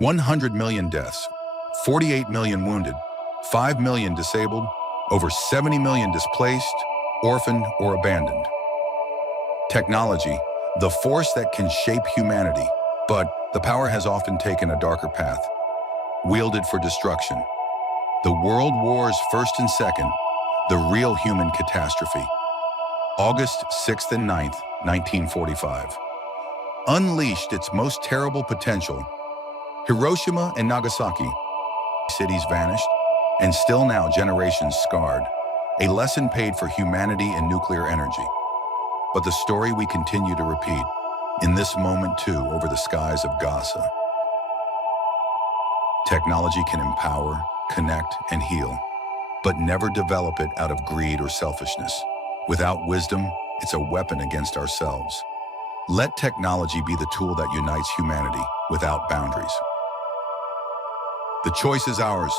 100 million deaths, 48 million wounded, 5 million disabled, over 70 million displaced, orphaned, or abandoned. Technology, the force that can shape humanity, but the power has often taken a darker path, wielded for destruction. The World Wars First and Second, the real human catastrophe. August 6th and 9th, 1945. Unleashed its most terrible potential. Hiroshima and Nagasaki, cities vanished, and still now generations scarred. A lesson paid for humanity and nuclear energy. But the story we continue to repeat, in this moment too, over the skies of Gaza. Technology can empower, connect, and heal, but never develop it out of greed or selfishness. Without wisdom, it's a weapon against ourselves. Let technology be the tool that unites humanity without boundaries. The choice is ours.